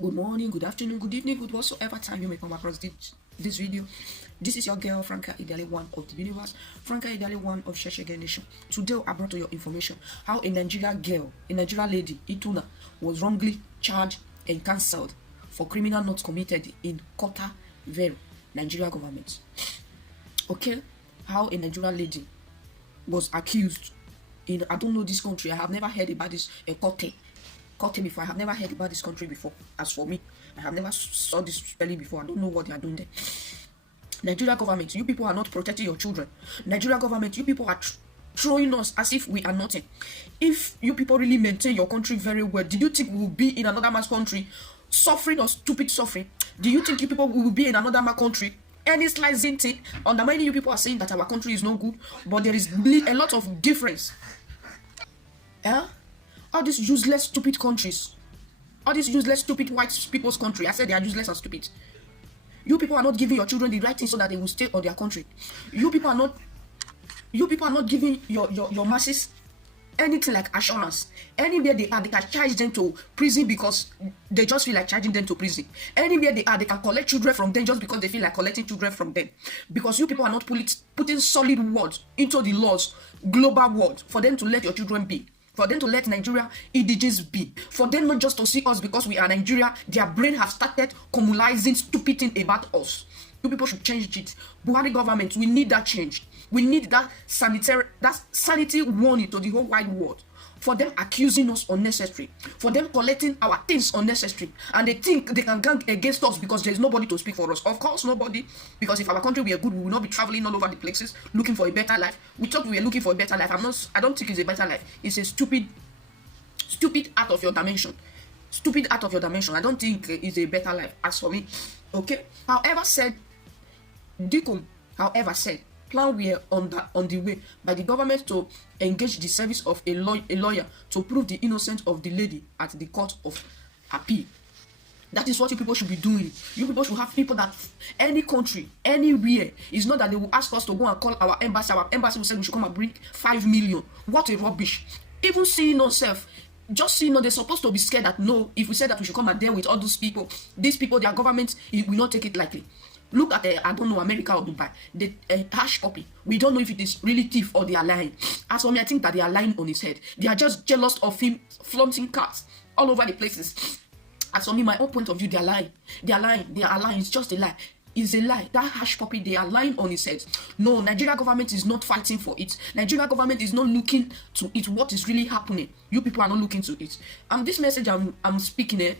Good morning, good afternoon, good evening, good whatsoever time you may come across this video. This is your girl Franca Idali, one of the universe, Franca Idali, one of Sheshege Nation. Today I brought to your information how a Nigerian girl, a Nigerian lady, Ituna, was wrongly charged and cancelled for criminal not committed in Kota Vero, Nigeria government. Okay, how a Nigerian lady was accused in, I don't know this country, I have never heard about this Kote before. I have never heard about this country before. As for me, I have never saw this spelling before. I don't know what they are doing there. Nigeria government, you people are not protecting your children. Nigeria government, you people are throwing us as if we are nothing. If you people really maintain your country very well, did you think we will be in another man's country suffering or stupid suffering? Do you think you people will be in another man's country? Any slicing thing, undermining you people are saying that our country is no good, but there is a lot of difference. Yeah? All these useless, stupid countries. All these useless, stupid white people's country. I said they are useless and stupid. You people are not giving your children the right thing so that they will stay on their country. You people are not giving your masses anything like assurance. Anywhere they are, they can charge them to prison because they just feel like charging them to prison. Anywhere they are, they can collect children from them just because they feel like collecting children from them. Because you people are not putting solid words into the laws, global words, for them to let your children be. For them to let Nigeria indigenous be. For them not just to see us because we are Nigeria, their brain have started communalizing stupid thing about us. You people should change it. Buhari government, we need that change. We need that sanity warning to the whole wide world. For them accusing us unnecessary. For them collecting our things unnecessary. And they think they can gang against us because there is nobody to speak for us. Of course, nobody. Because if our country were good, we will not be traveling all over the places looking for a better life. We thought we were looking for a better life. I don't think it's a better life. It's a stupid out of your dimension. Stupid out of your dimension. I don't think it's a better life as for me. Okay? However said, plan were on the way by the government to engage the service of a lawyer to prove the innocence of the lady at the court of appeal. That is what you people should be doing. You people should have people that any country, anywhere. It's not that they will ask us to go and call our embassy. Our embassy will say we should come and bring 5 million. What a rubbish. Even seeing ourselves, just seeing they're supposed to be scared that no, if we say that we should come and deal with all those people, these people, their government will not take it lightly. Look at I don't know, America or Dubai. The hash copy. We don't know if it is really thief or they are lying. As for me, I think that they are lying on his head. They are just jealous of him flaunting cars all over the places. As for me, my own point of view, they are lying. They are lying. They are lying. It's just a lie. It's a lie. That hash copy, they are lying on his head. No, Nigeria government is not fighting for it. Nigeria government is not looking to it. What is really happening? You people are not looking to it. This message I'm speaking here,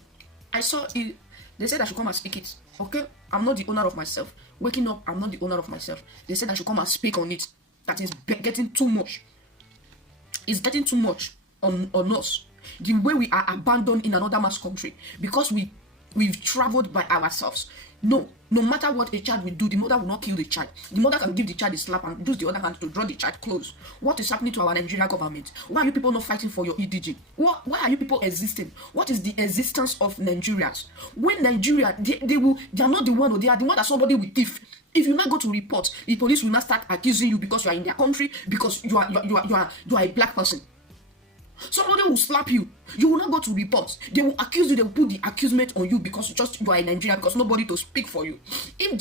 I saw it. They said I should come and speak it. Okay? I'm not the owner of myself. Waking up, I'm not the owner of myself. They said I should come and speak on it. That is getting too much. It's getting too much on us. The way we are abandoned in another man's country because we've traveled by ourselves. No matter what a child will do, the mother will not kill the child. The mother can give the child a slap and use the other hand to draw the child close. What is happening to our Nigerian government? Why are you people not fighting for your EDG? Why are you people existing? What is the existence of Nigerians? When Nigeria, they are not the one, or they are the one that somebody will thief. If you not go to report, the police will not start accusing you because you are in their country, because you are a black person. Somebody will slap you. You will not go to report. They will accuse you. They will put the accusation on you because you are in Nigeria, because nobody to speak for you. If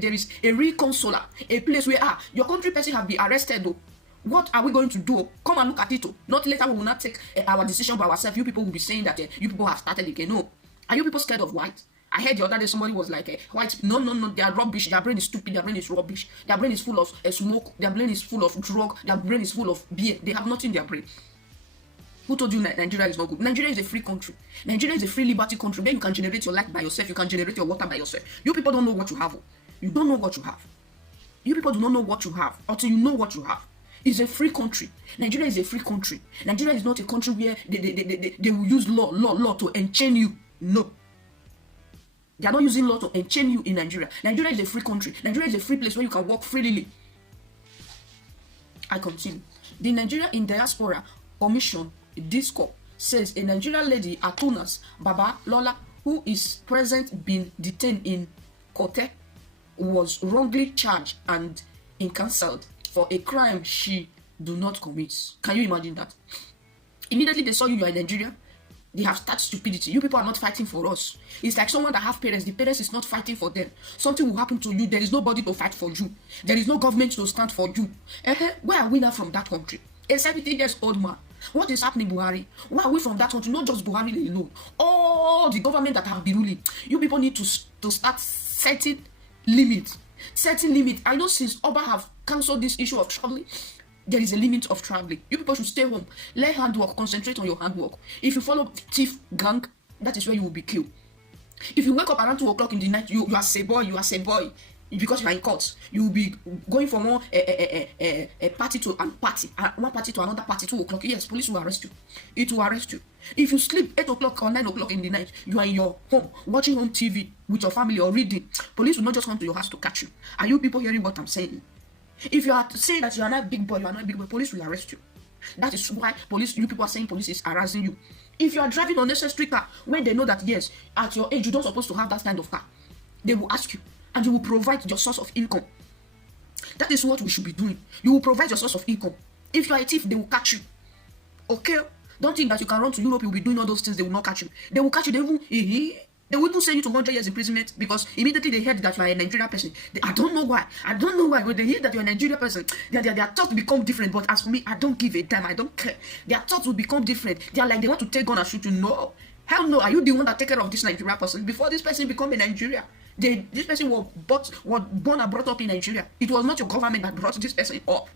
there is a real consular, a place where your country person have been arrested though, what are we going to do? Come and look at it. Not later we will not take our decision by ourselves. You people will be saying that you people have started again. No. Are you people scared of white? I heard the other day somebody was like, white, no, they are rubbish. Their brain is stupid. Their brain is rubbish. Their brain is full of smoke. Their brain is full of drug. Their brain is full of beer. They have nothing in their brain. Who told you Nigeria is not good? Nigeria is a free country. Nigeria is a free liberty country where you can generate your light by yourself. You can generate your water by yourself. You people don't know what you have. You don't know what you have. You people do not know what you have until you know what you have. It's a free country. Nigeria is a free country. Nigeria is not a country where they will use law to enchain you. No. They are not using law to enchain you in Nigeria. Nigeria is a free country. Nigeria is a free place where you can walk freely. I continue. The Nigeria in Diaspora Commission Disco says a Nigerian lady, Atunas Baba Lola, who is present being detained in Kote, was wrongly charged and cancelled for a crime she do not commit. Can you imagine that? Immediately they saw you are in Nigeria, They have started stupidity. You people are not fighting for us. It's like someone that have parents. The parents is not fighting for them. Something will happen to you. There is nobody to fight for you. There is no government to stand for you. Where are we now from that country? A 70 years old man. What is happening, Buhari? Why are we from that country? Not just Buhari alone. All the government that have been ruling. You people need to start setting limits. Setting limits. I know since Oba have cancelled this issue of traveling, there is a limit of traveling. You people should stay home. Let handwork. Concentrate on your handwork. If you follow thief gang, that is where you will be killed. If you wake up around 2 o'clock in the night, you are say boy. You are say boy. Because you are in court, you will be going from one party to one party to another party 2 o'clock. Yes, police will arrest you. It will arrest you. If you sleep 8 o'clock or 9 o'clock in the night, you are in your home watching home TV with your family or reading. Police will not just come to your house to catch you. Are you people hearing what I'm saying? If you are saying that you are not big boy, you are not big boy, police will arrest you. That is why you people are saying police is harassing you. If you are driving unnecessary car, when they know that yes, at your age you don't supposed to have that kind of car, they will ask you. And you will provide your source of income. That is what we should be doing. You will provide your source of income. If you are a thief, they will catch you. Okay? Don't think that you can run to Europe, you will be doing all those things, they will not catch you. They will catch you, they will even send you to 100 years imprisonment because immediately they heard that you are a Nigerian person. I don't know why. When they hear that you are a Nigerian person, their thoughts become different. But as for me, I don't give a damn. I don't care. Their thoughts will become different. They are like, they want to take gun and shoot you. No. Hell no. Are you the one that take care of this Nigerian person? Before this person become a Nigerian, this person was born and brought up in Nigeria. It was not your government that brought this person up.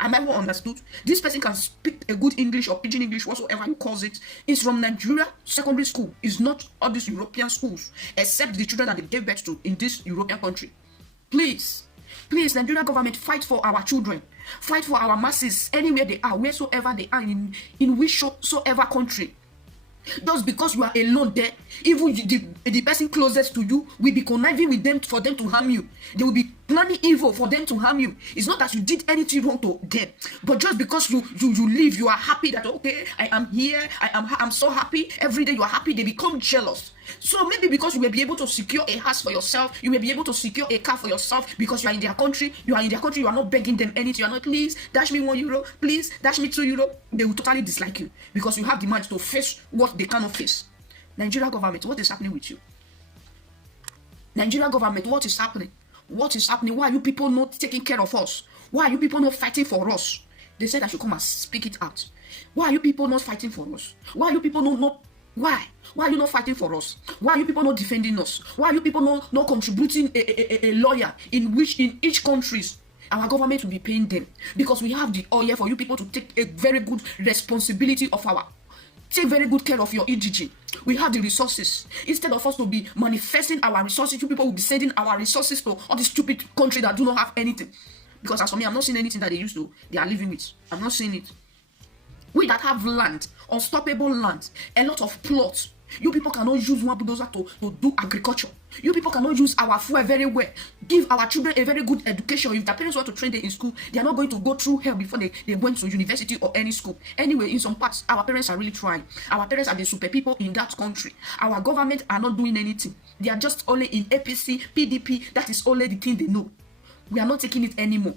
Am I well understood? This person can speak a good English or pidgin English, whatsoever you call it. It's from Nigeria secondary school. It's not all these European schools, except the children that they gave birth to in this European country. Please, Nigeria government, fight for our children. Fight for our masses anywhere they are, wheresoever they are, in whichsoever country. Just because you are alone there, even the person closest to you will be conniving with them for them to harm you. They will be planning evil for them to harm you. It's not that you did anything wrong to them, but just because you live, you are happy that okay, I am here, I'm so happy. Every day you are happy, they become jealous. So maybe because you will be able to secure a house for yourself, you will be able to secure a car for yourself because you are in their country. You are not begging them anything. You are not, please dash me €1, please dash me €2. They will totally dislike you because you have the mind to face what they cannot face. Nigeria government, what is happening with you? Nigeria government, what is happening? What is happening? Why are you people not taking care of us? Why are you people not fighting for us? They said I should come and speak it out. Why are you people not fighting for us? Why are you people not Why? Why are you not fighting for us? Why are you people not defending us? Why are you people not contributing a lawyer in each countries our government will be paying them? Because we have the oil for you people to take a very good responsibility of take very good care of your EDG. We have the resources. Instead of us to be manifesting our resources, you people will be sending our resources to all these stupid countries that do not have anything. Because as for me, I'm not seeing anything that they are living with. I'm not seeing it. We that have land, unstoppable land, a lot of plots. You people cannot use one bulldozer to do agriculture. You people cannot use our fuel very well. Give our children a very good education. If their parents want to train them in school, they are not going to go through hell before they went to university or any school. Anyway, in some parts, our parents are really trying. Our parents are the super people in that country. Our government are not doing anything. They are just only in APC, PDP. That is only the thing they know. We are not taking it anymore.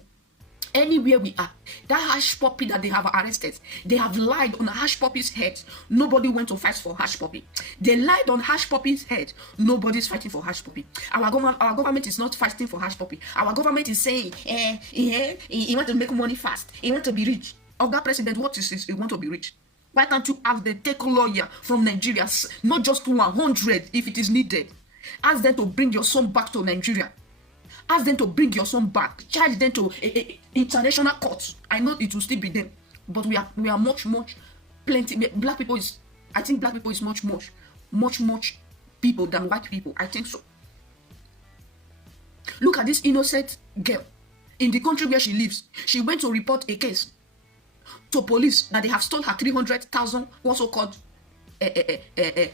Anywhere we are, that Hush Puppy that they have arrested, they have lied on Hush Puppy's head. Nobody went to fight for Hush Puppy. They lied on Hush Puppy's head. Nobody's fighting for Hush Puppy. Our government is not fighting for Hush Puppy. Our government is saying, he want to make money fast. He want to be rich. Oga President, what is this? He want to be rich. Why can't you ask the take lawyer from Nigeria, not just 100 if it is needed? Ask them to bring your son back to Nigeria. Ask them to bring your son back. Charge them to international courts. I know it will still be them, but we are much plenty. Black people is much people than white people. I think so. Look at this innocent girl in the country where she lives. She went to report a case to police that they have stolen her 300,000 also called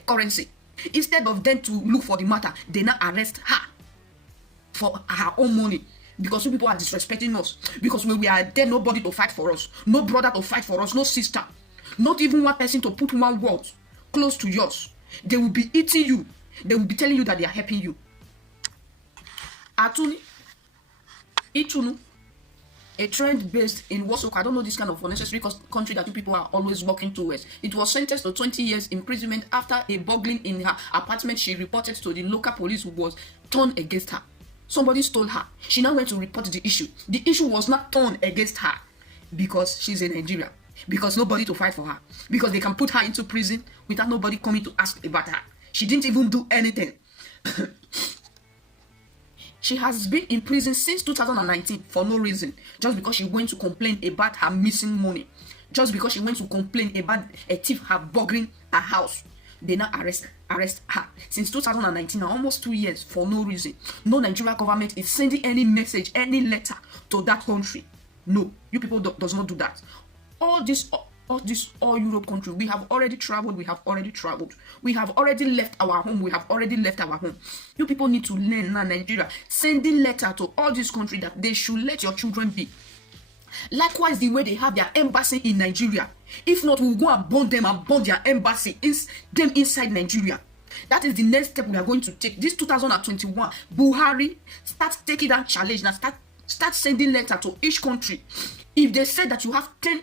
currency. Instead of them to look for the matter, they now arrest her for her own money. Because you people are disrespecting us. Because when we are there, nobody to fight for us. No brother to fight for us. No sister. Not even one person to put one word close to yours. They will be eating you. They will be telling you that they are helping you. Atuni. Itunu. a trend based in Warsaw. I don't know this kind of unnecessary country that you people are always walking towards. It was sentenced to 20 years imprisonment after a burglary in her apartment she reported to the local police who was turned against her. Somebody stole her. She now went to report the issue. The issue was not turned against her because she's in Nigeria. Because nobody to fight for her. Because they can put her into prison without nobody coming to ask about her. She didn't even do anything. She has been in prison since 2019 for no reason. Just because she went to complain about her missing money. Just because she went to complain about a thief have burglaring her house. They now arrest her. Since 2019, almost 2 years for no reason. No Nigerian government is sending any message, any letter to that country. No, you people does not do that. All Europe country, we have already traveled. We have already left our home. You people need to learn now, Nigeria. Sending letter to all this country that they should let your children be. Likewise, the way they have their embassy in Nigeria. If not, we'll go and burn them and burn their embassy, them inside Nigeria. That is the next step we are going to take. This 2021, Buhari, start taking that challenge and start sending letter to each country. If they say that you have 10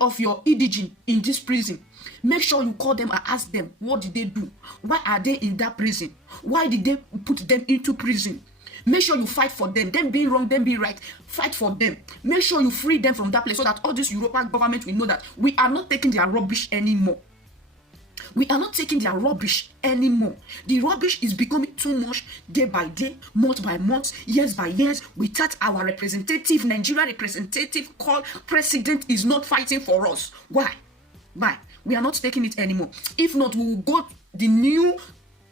of your indigene in this prison, make sure you call them and ask them, what did they do? Why are they in that prison? Why did they put them into prison? Make sure you fight for them. Them being wrong, them being right. Fight for them. Make sure you free them from that place so that all this European government will know that we are not taking their rubbish anymore. We are not taking their rubbish anymore. The rubbish is becoming too much day by day, month by month, years by years, without our representative, Nigeria representative called president is not fighting for us. Why? We are not taking it anymore. If not, we will go the new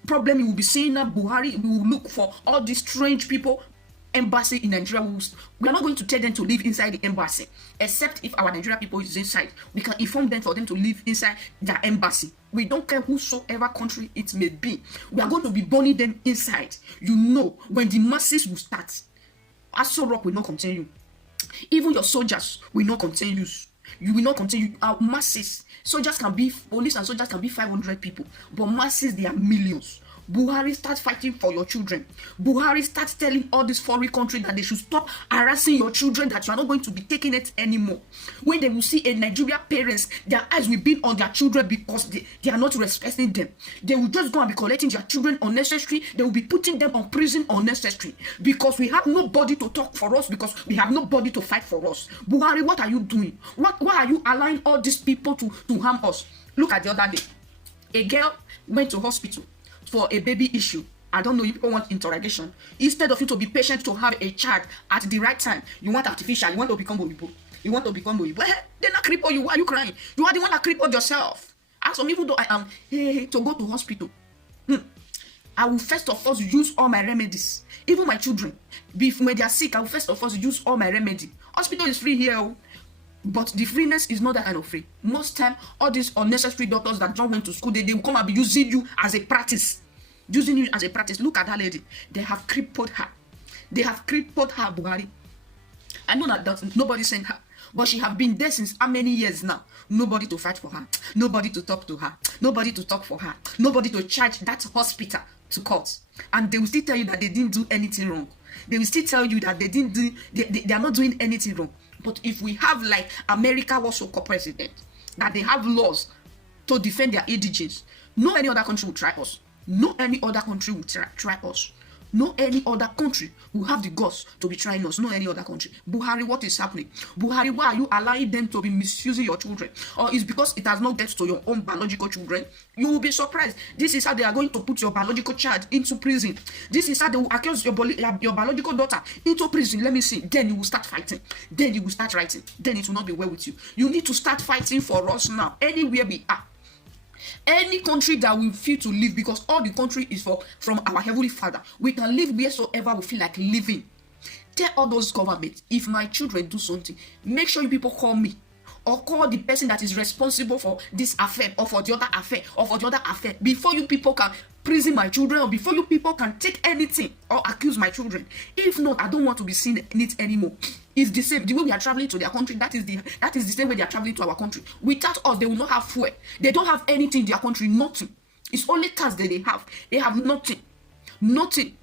problem you will be seeing now. Buhari, we will look for all these strange people. Embassy in Nigeria, we are not going to tell them to live inside the embassy, except if our Nigeria people is inside. We can inform them for them to live inside their embassy. We don't care whosoever country it may be. We are going to be burning them inside. You know, when the masses will start, Aso Rock will not continue. Even your soldiers will not continue. You will not continue. Our masses, police and soldiers can be 500 people, but masses, they are millions. Buhari, start fighting for your children. Buhari, start telling all these foreign countries that they should stop harassing your children, that you are not going to be taking it anymore. When they will see a Nigerian parents, their eyes will be on their children because they are not respecting them. They will just go and be collecting their children unnecessary. They will be putting them on prison unnecessary because we have nobody to talk for us, because we have nobody to fight for us. Buhari, what are you doing? Why are you allowing all these people to harm us? Look at the other day. A girl went to hospital for a baby issue. I don't know if people want interrogation. Instead of you to be patient to have a child at the right time, you want artificial. You want to become Oyibo. They're not crippled you. Why are you crying? You are the one that crippled yourself. Ask some people, though I am to go to hospital. I will first of all use all my remedies. Even my children, when they are sick, I will first of all use all my remedy. Hospital is free here. But the freeness is not that kind of free. Most time, all these unnecessary doctors that don't went to school, they will come and be using you as a practice. Look at that lady. They have crippled her. Buhari. I know that nobody sent her. But she have been there since how many years now? Nobody to fight for her. Nobody to talk to her. Nobody to talk for her. Nobody to charge that hospital to court. And they will still tell you that they didn't do anything wrong. They will still tell you that they are not doing anything wrong. But if we have like America also co-president, that they have laws to defend their indigents, no any other country will try us. No any other country will try us. No any other country will have the guts to be trying us. No any other country. Buhari, what is happening? Buhari, why are you allowing them to be misusing your children? Or is because it has not get to your own biological children? You will be surprised. This is how they are going to put your biological child into prison. This is how they will accuse your biological daughter into prison. Let me see. Then you will start fighting. Then you will start writing. Then it will not be well with you. You need to start fighting for us now. Anywhere we are. Any country that we feel to live, because all the country is from our Heavenly Father. We can live wheresoever we feel like living. Tell all those governments, if my children do something, make sure you people call me. Or call the person that is responsible for this affair, or for the other affair, or for the other affair, before you people can prison my children, or before you people can take anything or accuse my children. If not, I don't want to be seen in it anymore. It's the same. The way we are traveling to their country, that is the same way they are traveling to our country. Without us, they will not have fuel. They don't have anything in their country, nothing. It's only cars that they have. They have nothing. Nothing.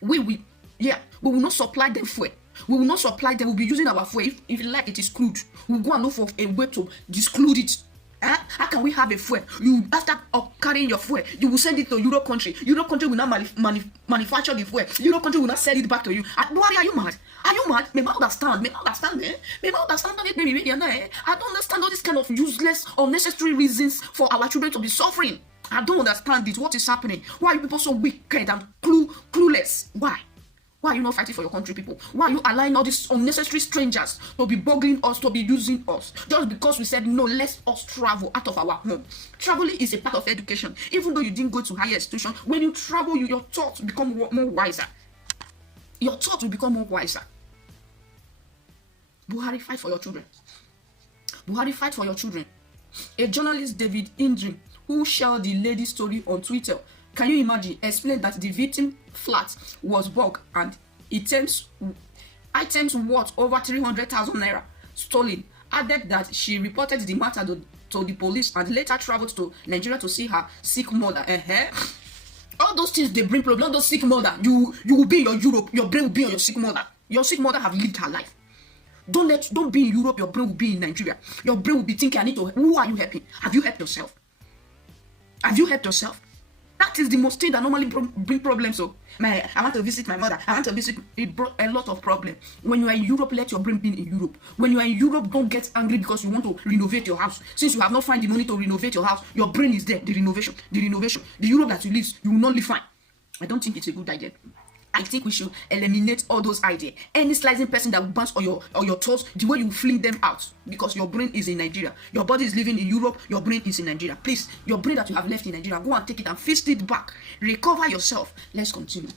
We will not supply them fuel. We will not supply them. We'll be using our fuel. If you like, it is crude. We'll go and look for a way to disclude it. How can we have a fuel? You, after carrying your fuel, you will send it to Europe country. Europe country will not manufacture the fuel. Europe country will not sell it back to you. Why are you mad? Are you mad? May I understand? May I understand? May I understand? I don't understand all these kind of useless, unnecessary reasons for our children to be suffering. I don't understand it. What is happening? Why are you people so wicked and clueless? Why? Why are you not fighting for your country, people? Why are you allowing all these unnecessary strangers to be bugging us, to be using us? Just because we said, no, let us travel out of our home. Traveling is a part of education. Even though you didn't go to higher institution, when you travel, your thoughts become more wiser. Your thoughts will become more wiser. Buhari, fight for your children. Buhari, fight for your children. A journalist, David Indri, who shared the lady's story on Twitter, can you imagine, explained that the victim flat was bugged and items worth over 300,000 naira stolen. Added that she reported the matter to the police and later traveled to Nigeria to see her sick mother. All those things, they bring problem. Not those sick mother. You will be in your Europe. Your brain will be on your sick mother. Your sick mother have lived her life. Don't be in Europe. Your brain will be in Nigeria. Your brain will be thinking, who are you helping? Have you helped yourself? Have you helped yourself? That is the most thing that normally bring problems. So, I want to visit my mother. I want to visit. It brought a lot of problem. When you are in Europe, let your brain be in Europe. When you are in Europe, don't get angry because you want to renovate your house. Since you have not found the money to renovate your house, your brain is there. The renovation. The Europe that you live, you will not live fine. I don't think it's a good idea. I think we should eliminate all those ideas. Any slicing person that will bounce on your toes, the way you fling them out, because your brain is in Nigeria. Your body is living in Europe. Your brain is in Nigeria. Please, your brain that you have left in Nigeria, go and take it and fist it back. Recover yourself. Let's continue.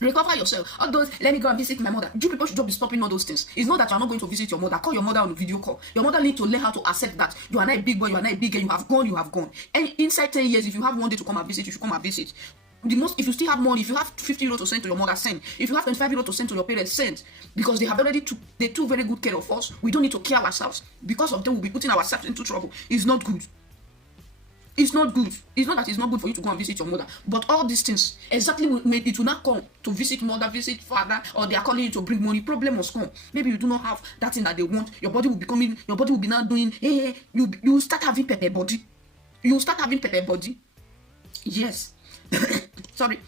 Recover yourself. All those, let me go and visit my mother. You people should just be stopping all those things. It's not that you are not going to visit your mother. Call your mother on a video call. Your mother needs to learn how to accept that you are not a big boy, you are not a big girl, you have gone. And inside 10 years, if you have one day to come and visit, you should come and visit. If you still have money, if you have 50 euros to send to your mother, send. If you have 25 euros to send to your parents, send. Because they took very good care of us. We don't need to care ourselves. Because of them, we'll be putting ourselves into trouble. It's not good. It's not good. It's not that it's not good for you to go and visit your mother. But all these things, exactly when it will not come to visit mother, visit father, or they are calling you to bring money, problem must come. Maybe you do not have that thing that they want. Your body will be now doing, you start having pepper body. You start having pepper body. Yes. Sorry.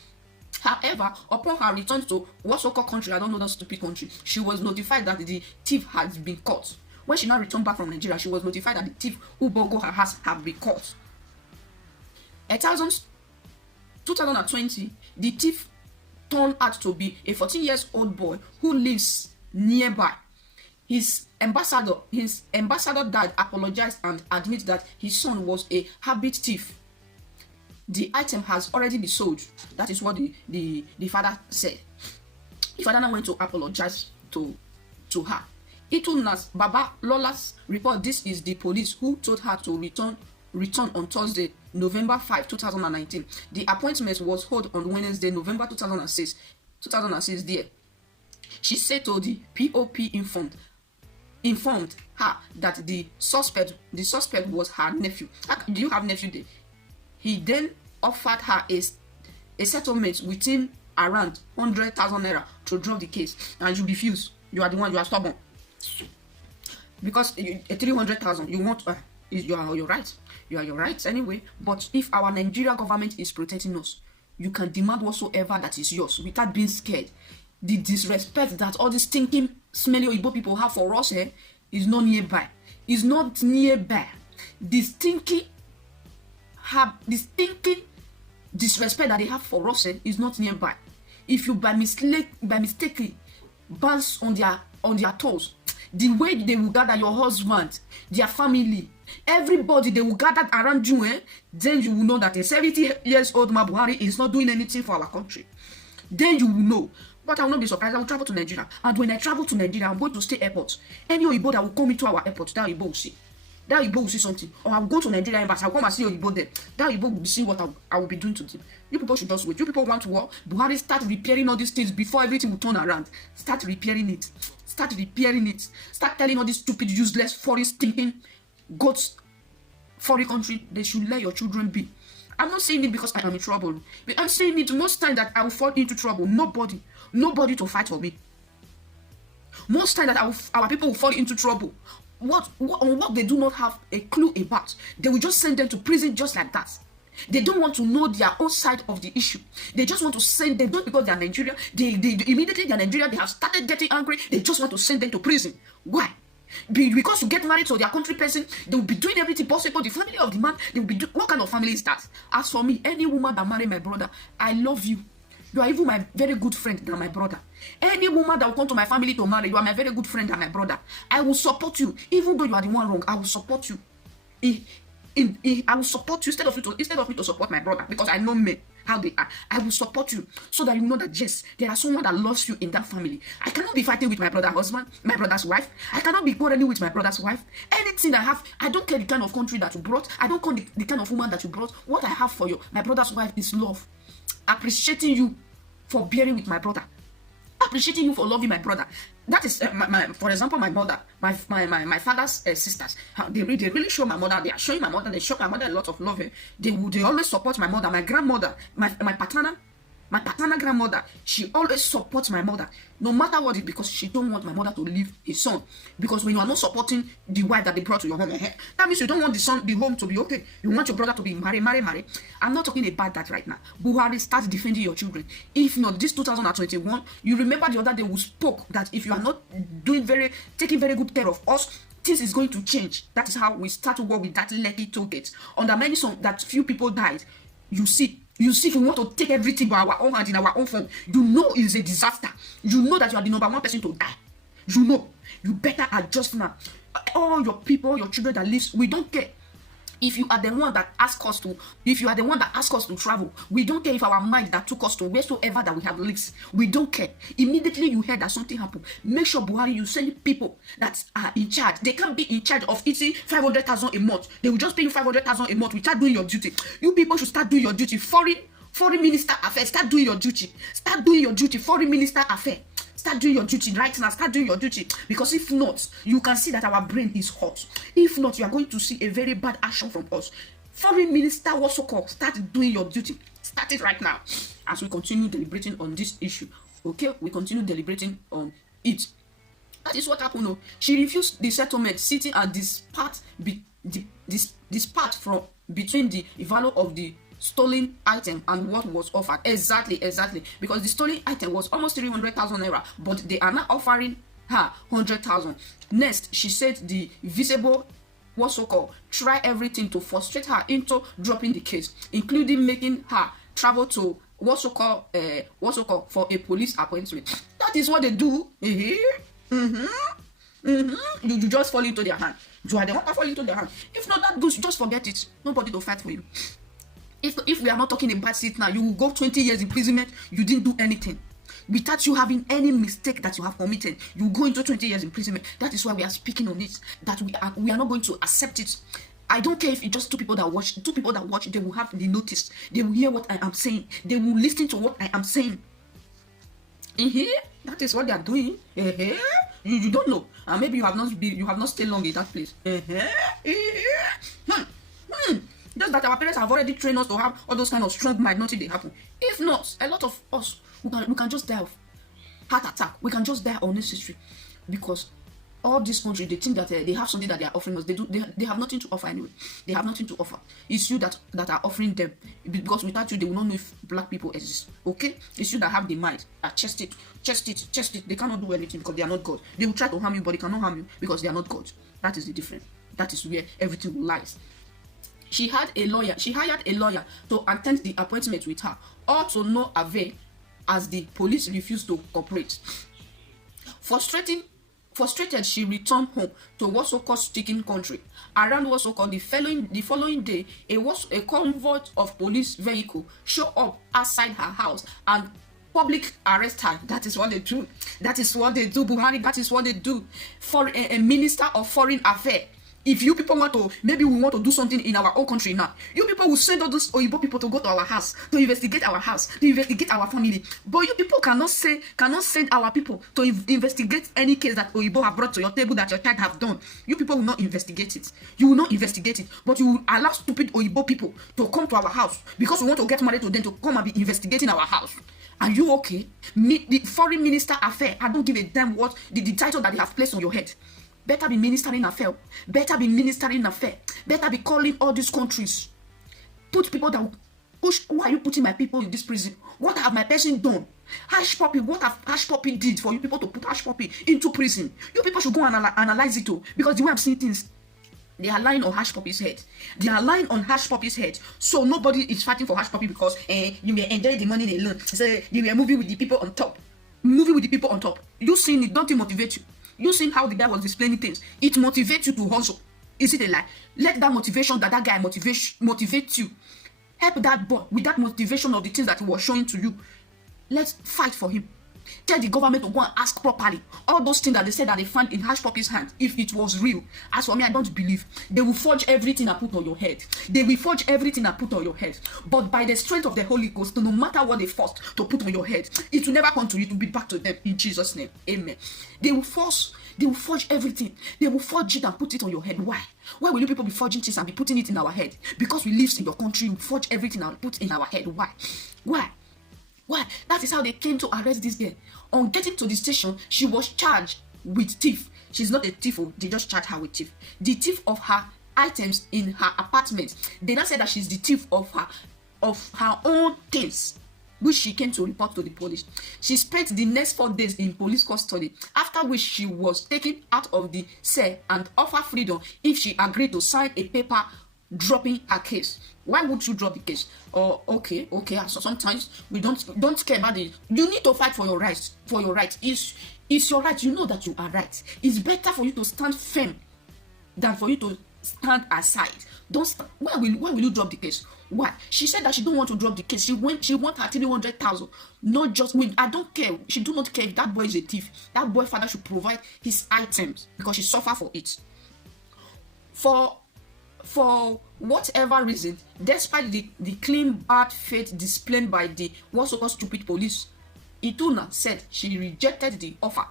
However, upon her return to what so-called country, I don't know that stupid country, she was notified that the thief has been caught. When she now returned back from Nigeria, she was notified that the thief who bogo her house have been caught. 2020, the thief turned out to be a 14-year-old boy who lives nearby. His ambassador dad apologized and admitted that his son was a habit thief. The item has already been sold. That is what the father said. The father now went to apologize to her. Itunas Baba Lola's report. This is the police who told her to return on Thursday, November 5, 2019. The appointment was held on Wednesday, November 2006 there. She said to the POP informed her that the suspect was her nephew. Do you have nephew there? He then offered her a settlement within around 100,000 naira to drop the case, and you refuse. You are the one, you are stubborn. Because 300,000, you want, you're right. You are your rights anyway. But if our Nigeria government is protecting us, you can demand whatsoever that is yours without being scared. The disrespect that all these stinking, smelly Igbo people have for us here is not nearby. It's not nearby. The stinking disrespect that they have for us is not nearby. If you by mistakenly bounce on their toes, the way they will gather your husband, their family, everybody, they will gather around you, then you will know that a 70 years old Buhari is not doing anything for our country. Then you will know. But I will not be surprised. I will travel to Nigeria, and when I travel to Nigeria, I'm going to stay airport. Any Oyibo that will come into our airport, that Oyibo will see. That Oyibo will see something. Or I'll go to Nigeria embassy, I'll come and see Oyibo there. That Oyibo will see what I will be doing to them. You people should just wait. You people want to war. Buhari, start repairing all these things before everything will turn around. Start repairing it. Start repairing it. Start telling all these stupid, useless, foreign stinking goats, foreign country, they should let your children be. I'm not saying it because I am in trouble. But I'm saying it most time that I will fall into trouble. Nobody to fight for me. Most time that our people will fall into trouble, what they do not have a clue about, they will just send them to prison just like that. They don't want to know their own side of the issue. They just want to send them, not because they are Nigerian. They immediately they are Nigerian, they have started getting angry. They just want to send them to prison. Why? Because you get married to their country person, they will be doing everything possible. The family of the man, they will be doing. What kind of family is that? As for me, any woman that marry my brother, I love you. You are even my very good friend than my brother. Any woman that will come to my family to marry, you are my very good friend than my brother. I will support you. Even though you are the one wrong, I will support you. I will support you instead of me to support my brother, because I know men how they are. I will support you so that you know that yes, there are someone that loves you in that family. I cannot be fighting with my brother's husband, my brother's wife. I cannot be quarreling with my brother's wife. Anything I have, I don't care the kind of country that you brought. I don't care the kind of woman that you brought. What I have for you, my brother's wife, is love. Appreciating you for bearing with my brother. Appreciating you for loving my brother. That is, for example, my mother, my father's sisters. They really show my mother. They are showing my mother. They show my mother a lot of love. They always support my mother. My grandmother, my paternal grandmother, she always supports my mother, no matter what it is, because she don't want my mother to leave his son. Because when you are not supporting the wife that they brought to your home, that means you don't want the home to be okay. You want your brother to be married. I'm not talking about that right now. Buhari, start defending your children. If not, this 2021, you remember the other day we spoke that if you are not taking very good care of us, things is going to change. That is how we start to work with that Lekki toll gate. Under many songs that few people died. You see, if we want to take everything by our own hand in our own form, you know it's a disaster. You know that you are the number one person to die. You know. You better adjust now. All your people, your children that live, we don't care. If you are the one that asked us to travel, we don't care if our mind that took us to wheresoever that we have lives. We don't care. Immediately you heard that something happened, make sure Buhari, you send people that are in charge. They can't be in charge of eating 500,000 a month. They will just pay you 500,000 a month without doing your duty. You people should start doing your duty. Foreign minister affairs, start doing your duty. Start doing your duty. Foreign minister affairs. Start doing your duty right now. Start doing your duty. Because if not, you can see that our brain is hot. If not, you are going to see a very bad action from us. Foreign Minister Wasoko, start doing your duty. Start it right now. As we continue deliberating on this issue. Okay? We continue deliberating on it. That is what happened. She refused the settlement, sitting at this part from between the value of the stolen item and what was offered. Exactly, because the stolen item was almost 300,000 naira, but they are now offering her 100,000. Next, she said the visible Wasoko try everything to frustrate her into dropping the case, including making her travel to Wasoko for a police appointment. That is what they do. You just fall into their hand. You are the one that fall into their hand. If not, that goes, just forget it. Nobody to fight for you. If we are not talking about it now, you will go 20 years imprisonment. You didn't do anything. Without you having any mistake that you have committed, you will go into 20 years imprisonment. That is why we are speaking on it. That we are not going to accept it. I don't care if it's just two people that watch, they will have the notice. They will hear what I am saying. They will listen to what I am saying. That is what they are doing. You don't know. Maybe you have not stayed long in that place. Just that our parents have already trained us to have all those kind of strong mind, nothing they happen. If not, a lot of us we can just die of heart attack. We can just die unnecessary, because all this country, they think that they have something that they are offering us. They have nothing to offer anyway. They have nothing to offer. It's you that are offering them, because without you, they will not know if black people exist. Okay, it's you that have the mind. Chest it. They cannot do anything because they are not God. They will try to harm you, but they cannot harm you because they are not God. That is the difference. That is where everything lies. She hired a lawyer to attend the appointment with her, all to no avail, as the police refused to cooperate. Frustrated, she returned home to Wasoko's chicken country. Around Wasoko, the following day, a convoy of police vehicle showed up outside her house and public arrest her. That is what they do. Buhari. That is what they do. For a minister of foreign affairs. If you people maybe we want to do something in our own country now, you people will send all those Oyibo people to go to our house, to investigate our house, to investigate our family. But you people cannot send our people to investigate any case that Oyibo have brought to your table that your child have done. You people will not investigate it. You will not investigate it. But you will allow stupid Oyibo people to come to our house because we want to get married to them, to come and be investigating our house. Are you okay? The foreign minister affair, I don't give a damn what the title that they have placed on your head. Better be ministering affair. Better be ministering affair. Better be calling all these countries. Put people that push. Why are you putting my people in this prison? What have my person done? Hush Puppy, what have Hush Puppy did for you people to put Hush Puppy into prison? You people should go and analyze it too. Because the way I'm seeing things, they are lying on Hush Puppy's head. They are lying on Hush Puppy's head. So nobody is fighting for Hush Puppy because you may enjoy the money alone. So you were moving with the people on top. Moving with the people on top. You seen it, don't it motivate you? You seen how the guy was displaying things. It motivates you to hustle. Is it a lie? Let that motivation that guy motivate you. Help that boy with that motivation of the things that he was showing to you. Let's fight for him. Tell the government to go and ask properly. All those things that they said that they found in Hush Puppy's hand, if it was real. As for me, I don't believe. They will forge everything I put on your head. They will forge everything I put on your head. But by the strength of the Holy Ghost, no matter what they forced to put on your head, it will never come to you. It will be back to them in Jesus' name. Amen. They will forge everything. They will forge it and put it on your head. Why? Why will you people be forging things and be putting it in our head? Because we live in your country, you forge everything and put in our head. Why? Why? Why? That is how they came to arrest this girl. On getting to the station, she was charged with thief. She's not a thief, they just charged her with thief. The thief of her items in her apartment. They now said that she's the thief of her own things, which she came to report to the police. She spent the next 4 days in police custody, after which she was taken out of the cell and offered freedom if she agreed to sign a paper dropping her case. Why would you drop the case? Oh, okay. So sometimes we don't care about it. You need to fight for your rights. For your rights, it's your right. You know that you are right. It's better for you to stand firm than for you to stand aside. Why will you drop the case? Why? She said that she don't want to drop the case. She want her 300,000. Not just me. I don't care. She do not care if that boy is a thief. That boy father should provide his items because she suffer for it. For whatever reason, despite the clean bad faith displayed by the so-called stupid police, Ituna said she rejected the offer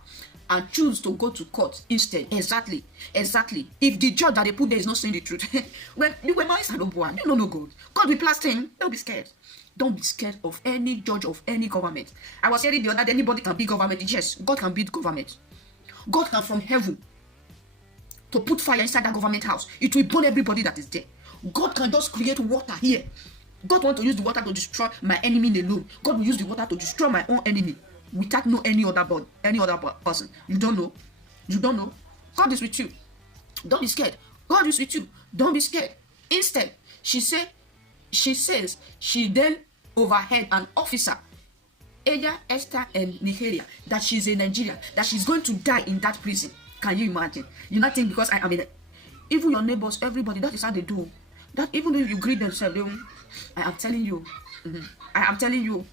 and choose to go to court instead. Exactly. If the judge that they put there is not saying the truth, when you were nice and open, you don't know God. God will plaster him. Don't be scared. Don't be scared of any judge of any government. I was hearing the other day, anybody can be government. Yes, God can beat government. God can from heaven to put fire inside that government house. It will burn everybody that is there. God can just create water here. God want to use the water to destroy my enemy alone. God will use the water to destroy my own enemy without no any other person. You don't know. God is with you. Don't be scared. God is with you. Don't be scared. Instead, she says she then overheard an officer, Ella Esther and Nigeria, that she's a Nigerian, that she's going to die in that prison. Can you imagine? You not think because I mean, even your neighbors, everybody, that is how they do. That even though you greet themselves, I am telling you,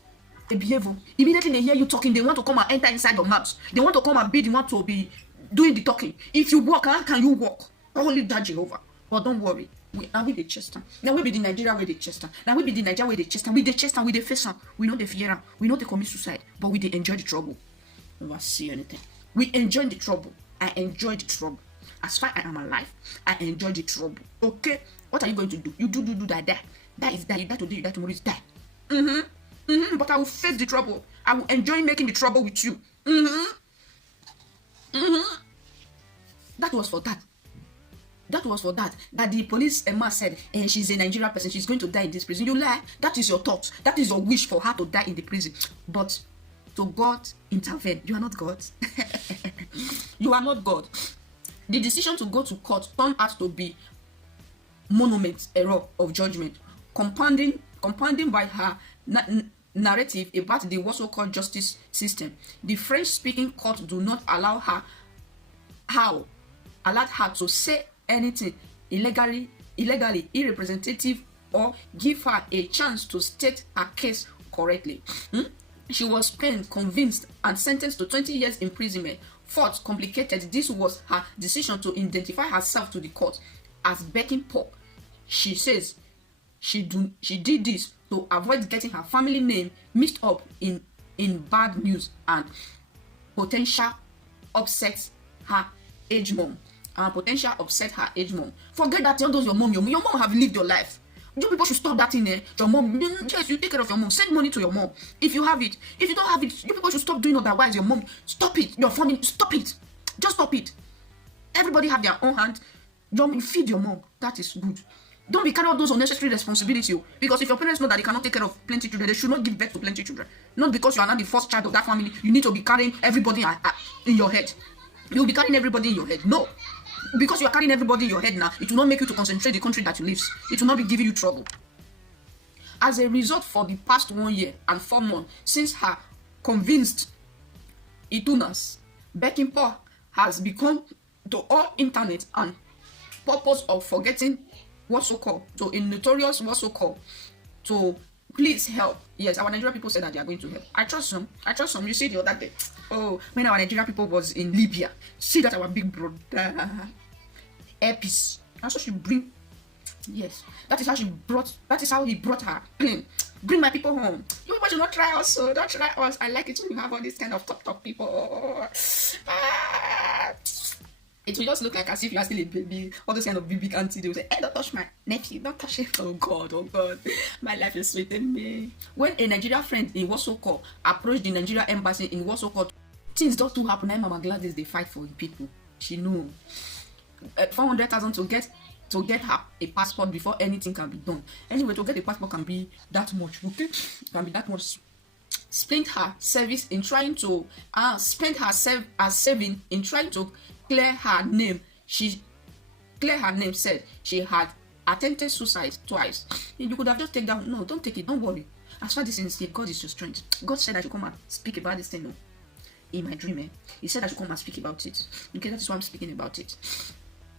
they behave. Immediately they hear you talking, they want to come and enter inside your mouth. They want to come and be the one to be doing the talking. If you walk, how can you walk? Only that Jehovah. But don't worry. We the Chester. Now we be the Nigeria where they Chester. Now we be the Nigeria where they Chester. We the Chester, we the face. We know the fear. We know they commit suicide. But we they enjoy the trouble. Never see anything. We enjoy the trouble. I enjoy the trouble. As far as I am alive, I enjoy the trouble. Okay? What are you going to do? You do that. That is that. You die today, you die tomorrow, is die. But I will face the trouble. I will enjoy making the trouble with you. That was for that. That the police Emma said, she's a Nigerian person, she's going to die in this prison. You lie. That is your thought. That is your wish for her to die in the prison. But to God intervene. You are not God. You are not God. The decision to go to court turned out to be monument error of judgment, compounding by her narrative about the what's called justice system. The French-speaking court do not allowed her to say anything illegally, irrepresentative, or give her a chance to state her case correctly. She was penned, convinced, and sentenced to 20 years imprisonment. Fourth, complicated, this was her decision to identify herself to the court as Becky Pork. She says she did this to avoid getting her family name mixed up in bad news and potential upset her age mom. Forget that all those your mom have lived your life. You people should stop that thing. Your mom, yes, you take care of your mom. Send money to your mom if you have it. If you don't have it, you people should stop doing otherwise. Your mom, stop it. Your family, stop it. Just stop it. Everybody have their own hand. You feed your mom. That is good. Don't be carrying out those unnecessary responsibilities. Because if your parents know that they cannot take care of plenty children, they should not give birth to plenty children. Not because you are not the first child of that family, you need to be carrying everybody in your head. You'll be carrying everybody in your head. No. Because you are carrying everybody in your head now, it will not make you to concentrate the country that you live. It will not be giving you trouble. As a result, for the past 1 year and 4 months since her convinced Itunas, Beckinpaw has become to all internet and purpose of forgetting what so called to a notorious what so called to please help. Yes, our Nigerian people said that they are going to help. I trust some. You see the other day. Oh, when our Nigerian people was in Libya, see that our big brother Epis. And so she bring. Yes, that is how he brought her plane. Bring my people home. You people should not try us, so don't try us. I like it when you have all these kind of top people. It will just look like as if you are still a baby. All those kind of big auntie, they will say, hey, don't touch my nephew, don't touch it. Oh God. My life is sweeting me. When a Nigerian friend in Wasoko approached the Nigeria embassy in Wasoko, things don't too happen. Mama Gladys, they fight for the people. She know. 400,000 to get her a passport before anything can be done. Anyway, to get a passport can be that much, okay? Can be that much. Spent her service in trying to saving in trying to clear her name. Said she had attempted suicide twice. You could have just taken that. No, don't take it. Don't worry. As far as this is here, God is your strength. God said I should come and speak about this thing. No, in my dream, He said I should come and speak about it. Okay, that is why I'm speaking about it.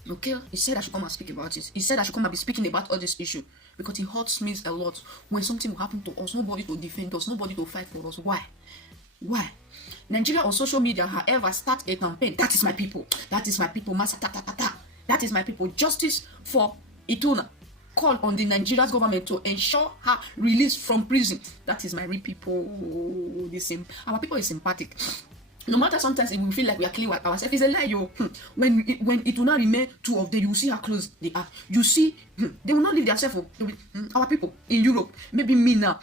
Okay, He said I should come and speak about it. He said I should come and be speaking about all this issue because it hurts me a lot when something will happen to us. Nobody to defend us. Nobody to fight for us. Why? Nigeria on social media, however, start a campaign. That is my people. That is my people. That is my people. Justice for Ituna. Call on the Nigerian government to ensure her release from prison. That is my real people. Our people is sympathetic. No matter sometimes it will feel like we are killing ourselves. It's a lie, yo. When it will not remain 2 of them, you see how close they are. You see, they will not leave themselves. Our people in Europe, maybe me now,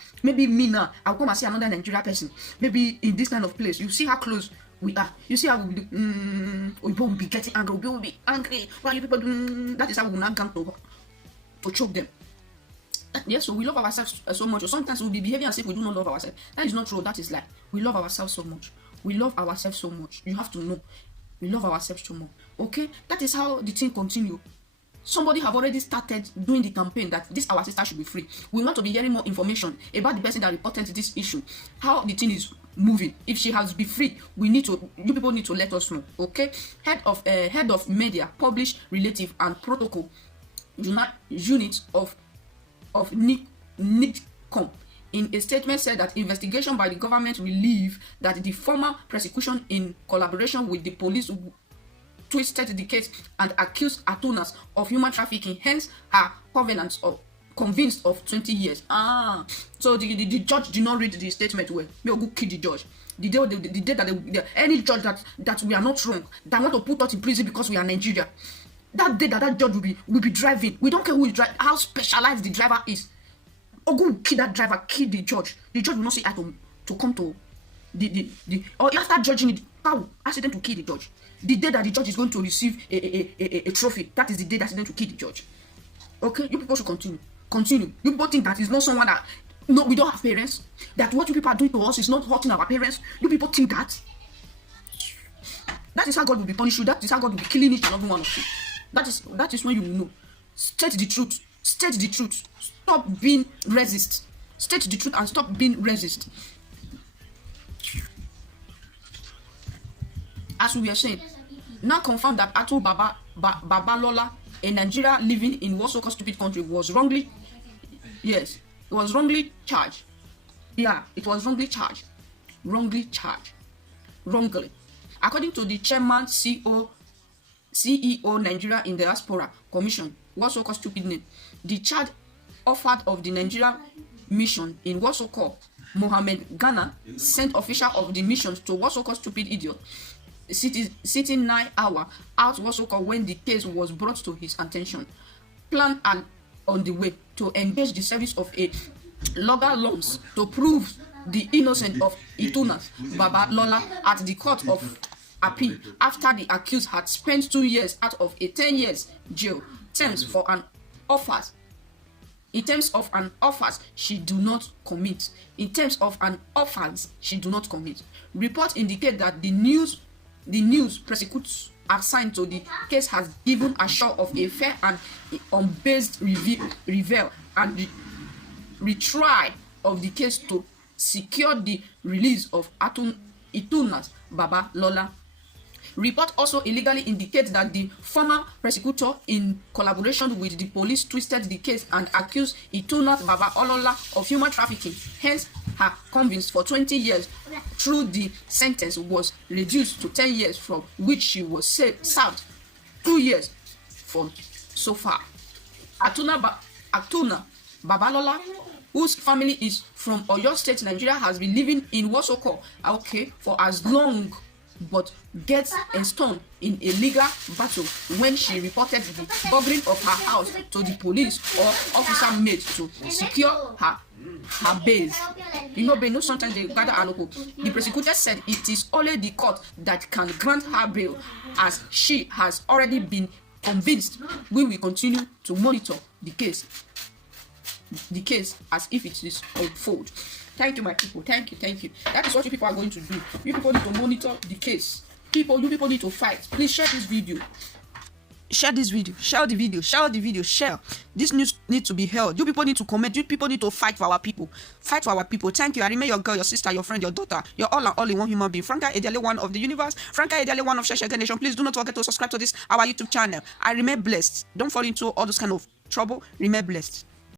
I'll come and see another Nigerian person. Maybe in this kind of place, you see how close we are. You see how we will be getting angry. We will be angry. Why you people do? That is how we will not come to choke them. Yes, so we love ourselves so much. Or sometimes we'll be behaving as if we do not love ourselves. That is not true. That is lie. We love ourselves so much. We love ourselves so much. You have to know. We love ourselves so much. Okay? That is how the thing continue. Somebody have already started doing the campaign that this our sister should be free. We want to be hearing more information about the person that reported this issue. How the thing is moving. If she has been free, you people need to let us know. Okay? Head of media, published relative and protocol unit of NICOM in a statement said that investigation by the government relieved that the former prosecution in collaboration with the police twisted the case and accused Atunas of human trafficking, hence her convinced of 20 years. So the judge did not read the statement well. We will go kill the judge. The day that any judge that we are not wrong, that want to put us in prison because we are Nigeria, that day that judge will be driving. We don't care who is driving, how specialized the driver is. Ogu kill that driver, kill the judge. The judge will not say I to come to or after judging it, ask them to kill the judge. The day that the judge is going to receive a trophy, that is the day that's going to kill the judge. Okay, you people should continue. You people think that is not someone that we don't have parents. That what you people are doing to us is not hurting our parents. You people think that. That is how God will be punishing you. That is how God will be killing each and every one of you. That is when you will know. State the truth. Stop being racist. State the truth and stop being racist. As we were saying, now confirmed that Atu Babalola, a Nigeria living in what so-called stupid country, was wrongly charged. Yeah, it was wrongly charged. Wrongly. According to the chairman, CEO Nigeria in Diaspora Commission, what so-called stupid name, the charge offered of the Nigeria mission in what so-called Mohammed Ghana sent official of the mission to what so-called stupid idiot sitting 9 hours out what so-called when the case was brought to his attention. Plan and on the way to engage the service of a legal lumps to prove the innocence of Itunas Babalola at the court of appeal after the accused had spent 2 years out of a 10 years jail terms for an offense. In terms of an offense, she do not commit. In terms of an offense, she do not commit. Reports indicate that the news prosecutors assigned to the case has given assure of a fair and unbiased reveal and retry of the case to secure the release of Itunas Babalola. Report also illegally indicates that the former prosecutor, in collaboration with the police, twisted the case and accused Itunas Babalola of human trafficking. Hence, her convictions for 20 years through the sentence was reduced to 10 years, from which she was served 2 years from so far. Atuna Babalola, whose family is from Oyo State, Nigeria, has been living in Wasoko, for as long, but gets ensconced in a legal battle when she reported the burglary of her house to the police or officer made to secure her base. Bail, sometimes they gather aloko. The prosecutor said it is only the court that can grant her bail, as she has already been convinced. We will continue to monitor the case as if it is unfold. Thank you, my people. Thank you. That is what you people are going to do. You people need to monitor the case. You people need to fight. Please share this video. Share this video. Share the video. Share. This news needs to be held. You people need to comment. You people need to fight for our people. Thank you. I remain your girl, your sister, your friend, your daughter. You're all and all in one human being. Franca Ediale, one of the universe. Franca Ediale, one of Shesheke Nation. Please do not forget to subscribe to our YouTube channel. I remain blessed. Don't fall into all those kind of trouble. Remain blessed.